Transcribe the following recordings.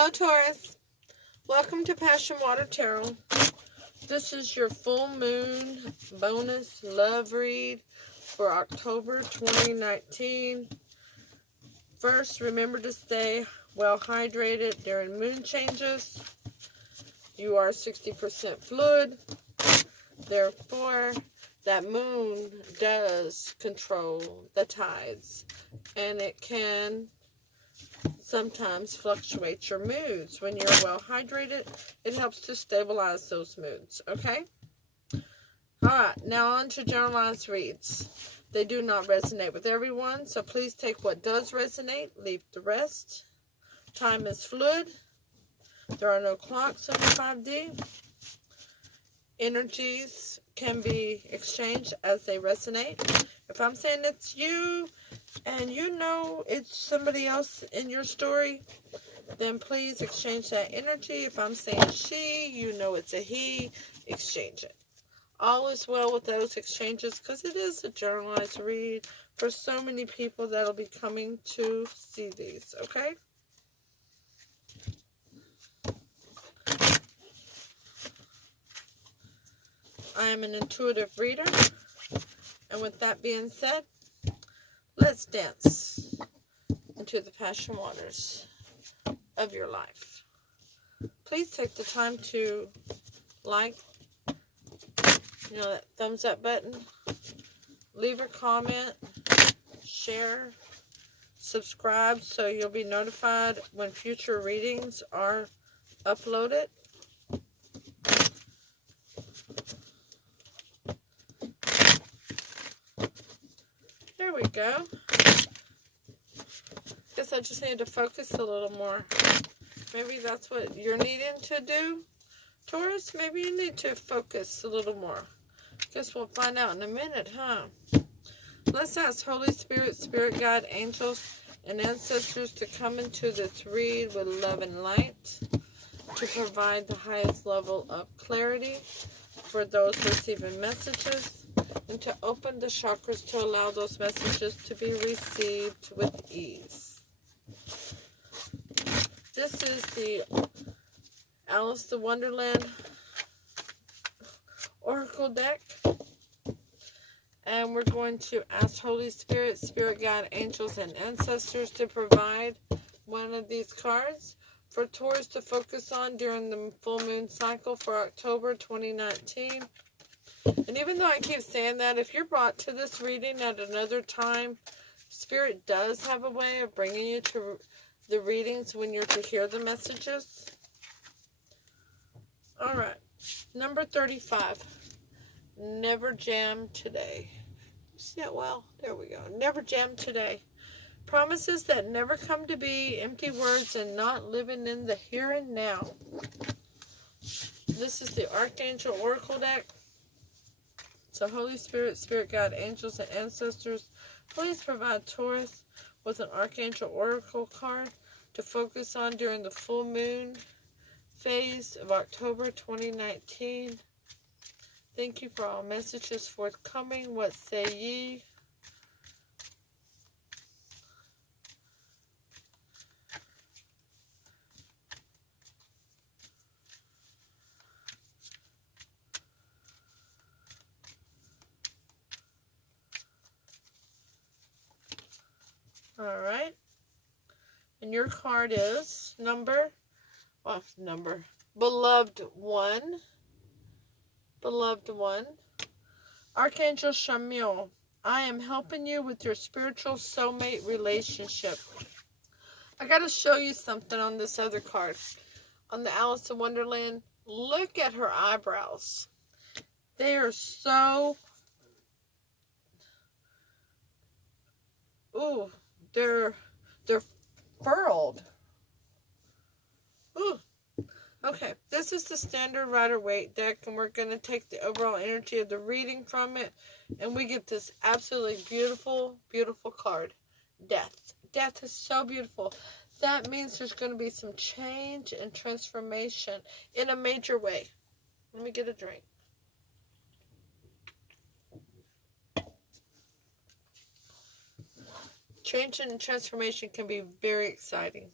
Hello, Taurus. Welcome to Passion Water Tarot. This is your full moon bonus love read for October 2019. First, remember to stay well hydrated during moon changes. You are 60% fluid. Therefore, that moon does control the tides, and it can sometimes fluctuate your moods. When you're well hydrated, it helps to stabilize those moods, okay? Alright, now on to generalized reads. They do not resonate with everyone, so please take what does resonate, leave the rest. Time is fluid. There are no clocks in the 5D. Energies can be exchanged as they resonate. If I'm saying it's you, and you know it's somebody else in your story, then please exchange that energy. If I'm saying she, you know it's a he, exchange it. All is well with those exchanges because it is a generalized read for so many people that'll be coming to see these, okay? I am an intuitive reader, and with that being said, let's dance into the passion waters of your life. Please take the time to like, that thumbs up button, leave a comment, share, subscribe so you'll be notified when future readings are uploaded. There we go. Guess I just need to focus a little more. Maybe that's what you're needing to do, Taurus. Maybe you need to focus a little more. Guess we'll find out in a minute, huh? Let's ask Holy Spirit, Spirit Guide, angels, and ancestors to come into this read with love and light to provide the highest level of clarity for those receiving messages and to open the chakras to allow those messages to be received with ease. This is the Alice in Wonderland Oracle deck. And we're going to ask Holy Spirit, Spirit Guide, angels, and ancestors to provide one of these cards for Taurus to focus on during the full moon cycle for October 2019. And even though I keep saying that, if you're brought to this reading at another time, Spirit does have a way of bringing you to the readings when you're to hear the messages. Alright, number 35. Never jam today. See that well? There we go. Never jam today. Promises that never come to be, empty words, and not living in the here and now. This is the Archangel Oracle deck. So Holy Spirit, Spirit Guide, angels, and ancestors, please provide Taurus with an Archangel Oracle card to focus on during the full moon phase of October 2019. Thank you for all messages forthcoming. What say ye? All right. And your card is Beloved One. Beloved One. Archangel Shamiel, I am helping you with your spiritual soulmate relationship. I got to show you something on this other card. On the Alice in Wonderland, look at her eyebrows. They are so... Ooh, they're furled. Ooh. Okay, this is the standard Rider-Waite deck, and we're going to take the overall energy of the reading from it, and we get this absolutely beautiful, beautiful card, Death. Death is so beautiful. That means there's going to be some change and transformation in a major way. Let me get a drink. Change and transformation can be very exciting.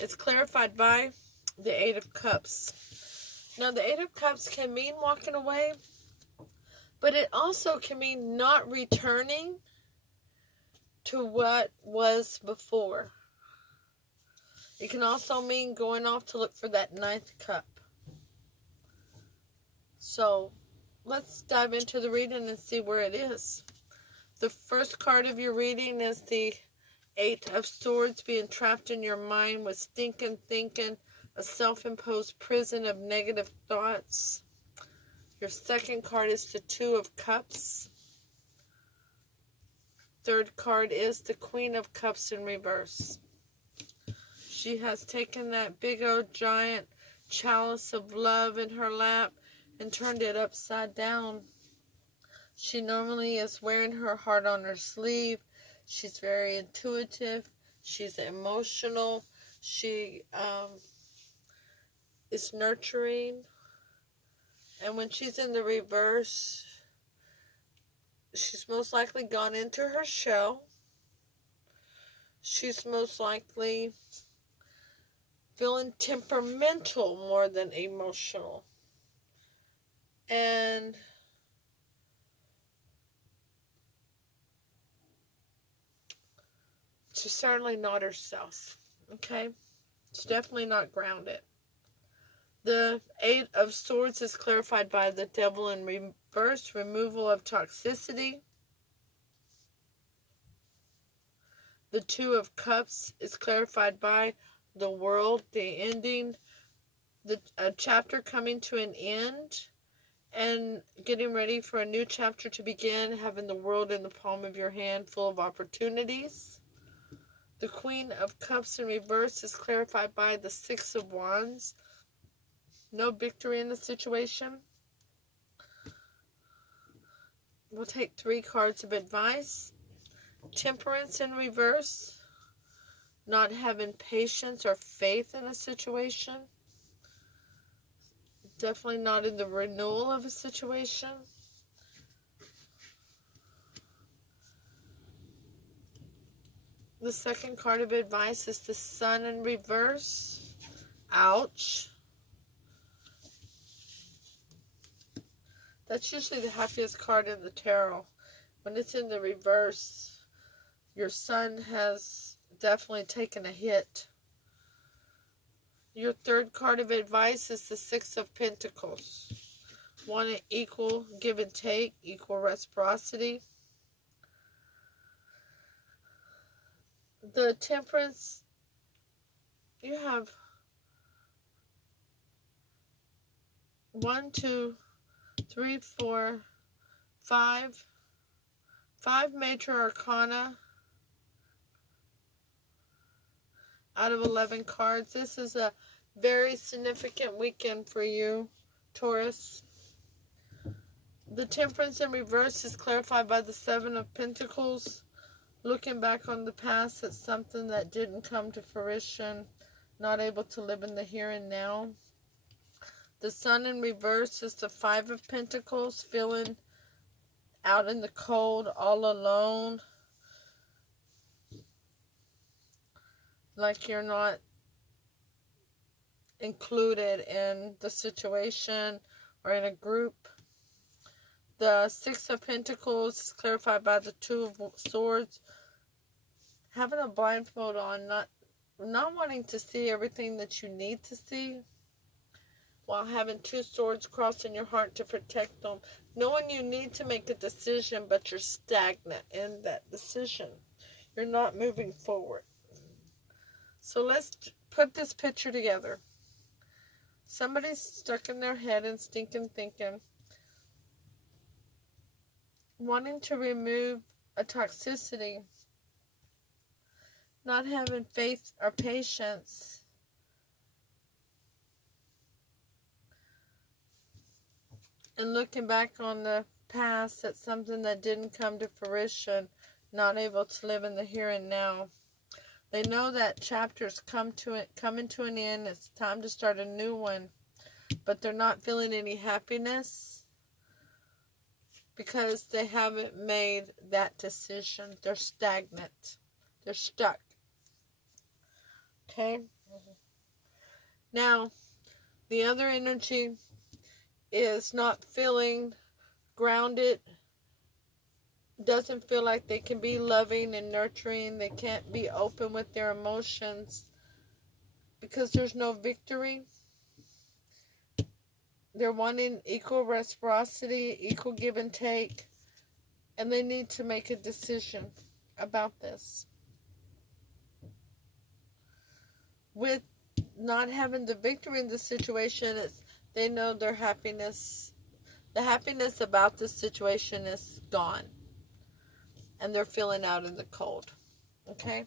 It's clarified by the Eight of Cups. Now, the Eight of Cups can mean walking away, but it also can mean not returning to what was before. It can also mean going off to look for that ninth cup. So, let's dive into the reading and see where it is. The first card of your reading is the Eight of Swords, being trapped in your mind with stinking thinking, a self-imposed prison of negative thoughts. Your second card is the Two of Cups. Third card is the Queen of Cups in reverse. She has taken that big old giant chalice of love in her lap and turned it upside down. She normally is wearing her heart on her sleeve. She's very intuitive. She's emotional. She is nurturing. And when she's in the reverse, she's most likely gone into her shell. She's most likely feeling temperamental more than emotional. And she's certainly not herself. Okay? She's definitely not grounded. The Eight of Swords is clarified by the Devil in reverse, removal of toxicity. The Two of Cups is clarified by the World, the ending, a chapter coming to an end, and getting ready for a new chapter to begin, having the world in the palm of your hand, full of opportunities. The Queen of Cups in reverse is clarified by the Six of Wands. No victory in the situation. We'll take 3 cards of advice. Temperance in reverse. Not having patience or faith in a situation. Definitely not in the renewal of a situation. The second card of advice is the Sun in reverse. Ouch. That's usually the happiest card in the tarot. When it's in the reverse, your sun has definitely taken a hit. Your third card of advice is the Six of Pentacles. One equal give and take, equal reciprocity. The Temperance, you have 1, 2, 3, 4, 5 major arcana out of 11 cards. This is a very significant weekend for you, Taurus. The Temperance in reverse is clarified by the Seven of Pentacles. Looking back on the past at something that didn't come to fruition, not able to live in the here and now. The Sun in reverse is the Five of Pentacles, feeling out in the cold, all alone. Like you're not included in the situation or in a group. The Six of Pentacles is clarified by the Two of Swords. Having a blindfold on, not wanting to see everything that you need to see, while having 2 swords crossing your heart to protect them. Knowing you need to make a decision, but you're stagnant in that decision. You're not moving forward. So let's put this picture together. Somebody's stuck in their head and stinking thinking, wanting to remove a toxicity, not having faith or patience, and looking back on the past at something that didn't come to fruition, not able to live in the here and now. They know that chapter's coming to an end. It's time to start a new one. But they're not feeling any happiness because they haven't made that decision. They're stagnant. They're stuck. Okay? Now, the other energy is not feeling grounded, doesn't feel like they can be loving and nurturing. They can't be open with their emotions because there's no victory. They're wanting equal reciprocity, equal give and take, and they need to make a decision about this. With not having the victory in the situation, they know their happiness, the happiness about this situation is gone. And they're feeling out in the cold. Okay?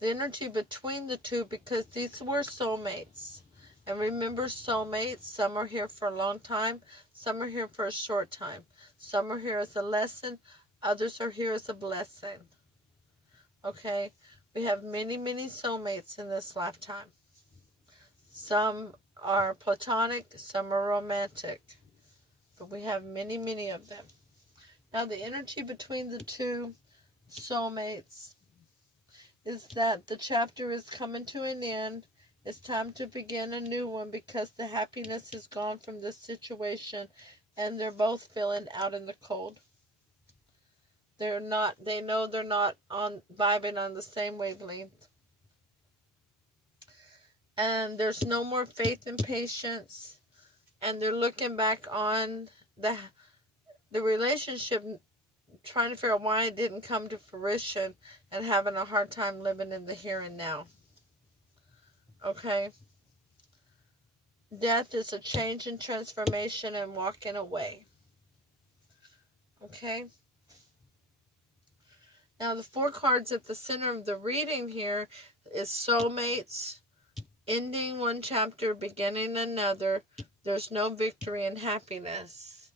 The energy between the two, because these were soulmates. And remember, soulmates, some are here for a long time, some are here for a short time. Some are here as a lesson, others are here as a blessing. Okay? We have many, many soulmates in this lifetime. Some are platonic, some are romantic. But we have many, many of them. Now, the energy between the two soulmates is that the chapter is coming to an end. It's time to begin a new one because the happiness is gone from this situation and they're both feeling out in the cold. They know they're not vibing on the same wavelength. And there's no more faith and patience. And they're looking back on the relationship, trying to figure out why it didn't come to fruition and having a hard time living in the here and now. Okay? Death is a change and transformation and walking away. Okay? Now, the 4 cards at the center of the reading here is soulmates, ending one chapter, beginning another. There's no victory and happiness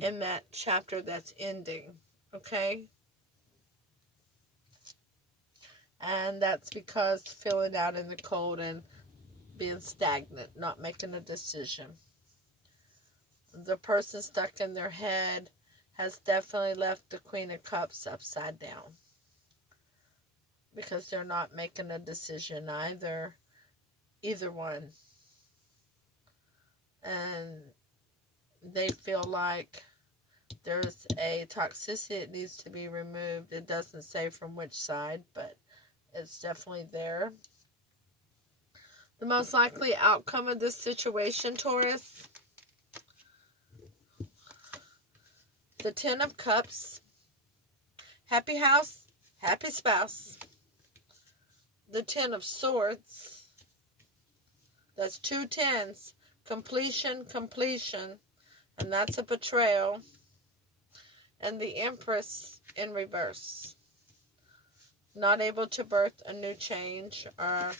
in that chapter that's ending. Okay? And that's because feeling out in the cold and being stagnant, not making a decision. The person stuck in their head has definitely left the Queen of Cups upside down. Because they're not making a decision either one. And they feel like there's a toxicity that needs to be removed. It doesn't say from which side, but it's definitely there. The most likely outcome of this situation, Taurus, the 10 of Cups, happy house, happy spouse. The 10 of Swords, that's 2 10s, completion, and that's a betrayal. And the Empress in reverse, not able to birth a new change or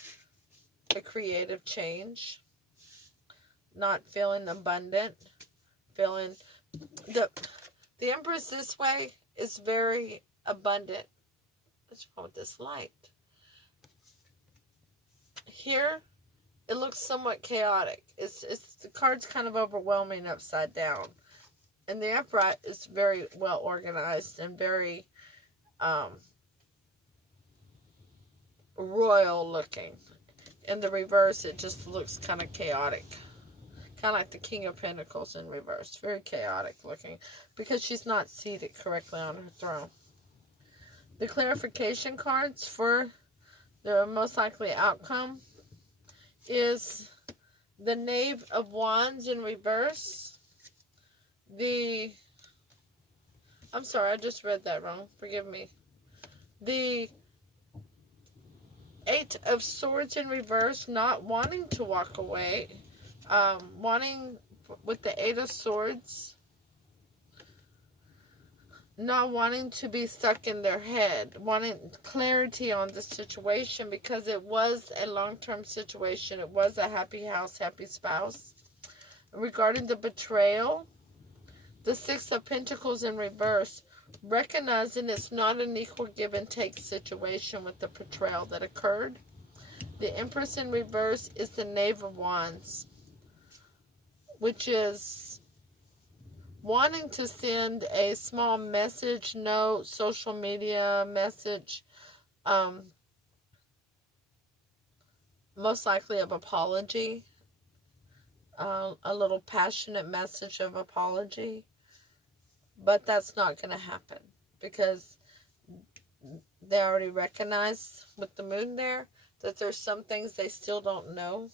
a creative change, not feeling abundant, feeling the Empress this way is very abundant. What's wrong with this light? Here, it looks somewhat chaotic. It's the card's kind of overwhelming upside down. And the upright is very well organized and very royal looking. In the reverse, it just looks kind of chaotic. Kind of like the King of Pentacles in reverse. Very chaotic looking. Because she's not seated correctly on her throne. The clarification cards for the most likely outcome is the Knave of Wands in reverse. I'm sorry, I just read that wrong. Forgive me. The 8 of Swords in reverse, not wanting to walk away. Wanting, with the 8 of Swords, not wanting to be stuck in their head, wanting clarity on the situation because it was a long-term situation. It was a happy house, happy spouse. Regarding the betrayal, the 6 of Pentacles in reverse, recognizing it's not an equal give and take situation with the betrayal that occurred. The Empress in reverse is the Knave of Wands, which is wanting to send a small message, note, social media message, most likely of apology, a little passionate message of apology, but that's not going to happen because they already recognize with the moon there that there's some things they still don't know.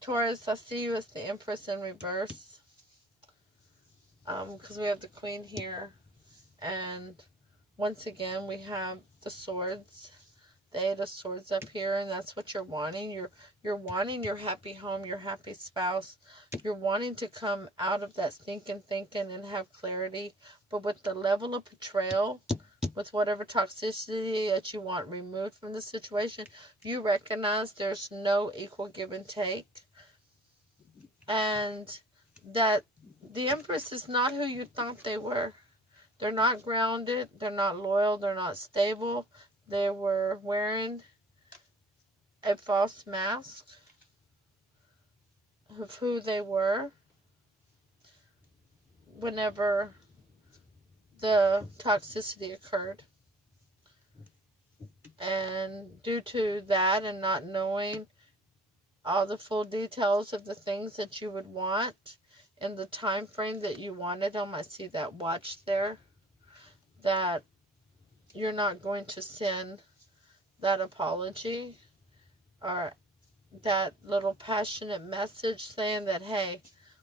Taurus, I see you as the Empress in reverse, because we have the Queen here, and once again we have the Swords, the Eight of Swords up here, and that's what you're wanting. You're wanting your happy home, your happy spouse. You're wanting to come out of that stinking thinking and have clarity, but with the level of betrayal, with whatever toxicity that you want removed from the situation, you recognize there's no equal give and take, and that the Empress is not who you thought they were. They're not grounded, they're not loyal, they're not stable. They were wearing a false mask of who they were whenever the toxicity occurred. And due to that and not knowing all the full details of the things that you would want in the time frame that you wanted them, I see that watch there, that you're not going to send that apology or that little passionate message saying that, hey,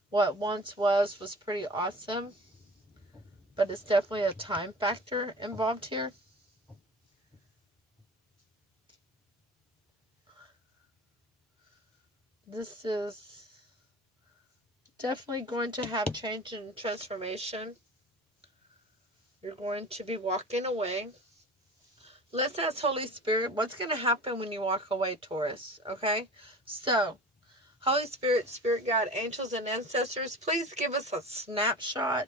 what once was pretty awesome, but it's definitely a time factor involved here. This is definitely going to have change and transformation. You're going to be walking away. Let's ask Holy Spirit, what's going to happen when you walk away, Taurus? Okay? So, Holy Spirit, Spirit Guide, angels, and ancestors, please give us a snapshot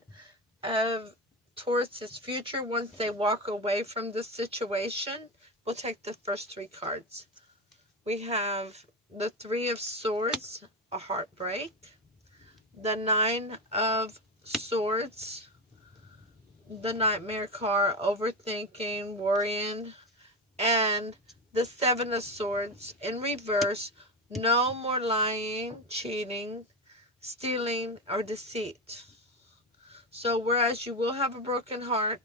of Taurus's future once they walk away from this situation. We'll take the first three cards. We have the Three of Swords, a heartbreak. The Nine of Swords, the Nightmare card, overthinking, worrying. And the Seven of Swords in reverse, no more lying, cheating, stealing, or deceit. So whereas you will have a broken heart,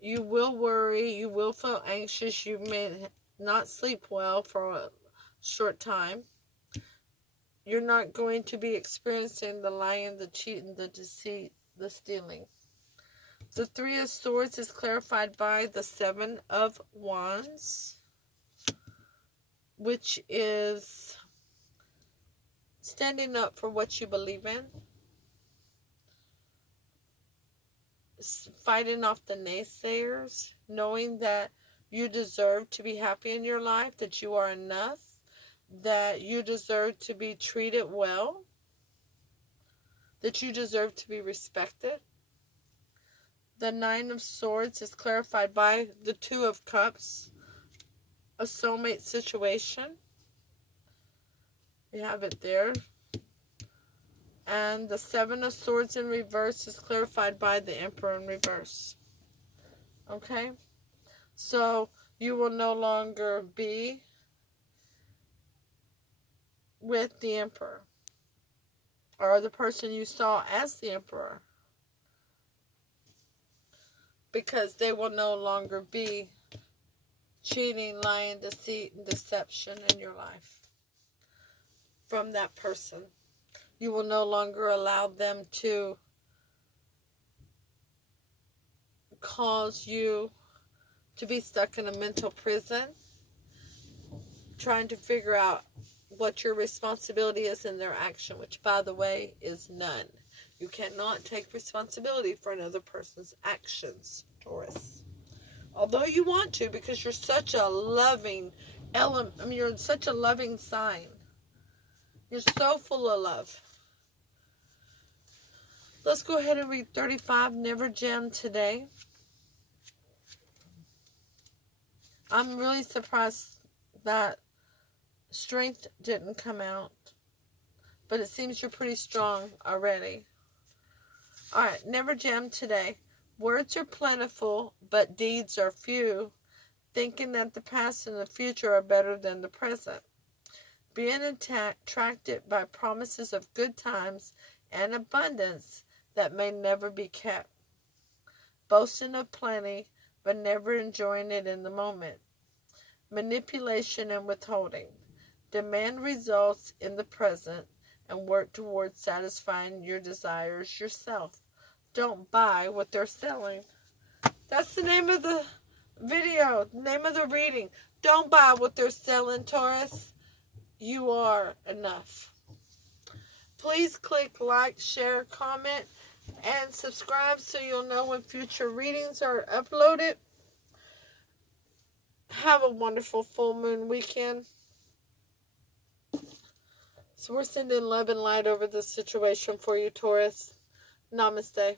you will worry, you will feel anxious, you may not sleep well for a short time, you're not going to be experiencing the lying, the cheating, the deceit, the stealing. The Three of Swords is clarified by the Seven of Wands, which is standing up for what you believe in, fighting off the naysayers, knowing that you deserve to be happy in your life, that you are enough, that you deserve to be treated well, that you deserve to be respected. The Nine of Swords is clarified by the Two of Cups, a soulmate situation. You have it there. And the Seven of Swords in reverse is clarified by the Emperor in reverse. Okay? So you will no longer be with the Emperor or the person you saw as the Emperor, because they will no longer be cheating, lying, deceit, and deception in your life from that person. You will no longer allow them to cause you to be stuck in a mental prison, trying to figure out what your responsibility is in their action, which, by the way, is none. You cannot take responsibility for another person's actions, Taurus. Although you want to, because you're such a loving element. I mean, you're such a loving sign. You're so full of love. Let's go ahead and read 35 Never Gem today. I'm really surprised that Strength didn't come out, but it seems you're pretty strong already. Alright, Never Gem today. Words are plentiful, but deeds are few, thinking that the past and the future are better than the present. Being attracted by promises of good times and abundance that may never be kept. Boasting of plenty, but never enjoying it in the moment. Manipulation and withholding. Demand results in the present and work towards satisfying your desires yourself. Don't buy what they're selling. That's the name of the video, name of the reading. Don't buy what they're selling, Taurus. You are enough. Please click like, share, comment, and subscribe so you'll know when future readings are uploaded. Have a wonderful full moon weekend. So we're sending love and light over this situation for you, Taurus. Namaste.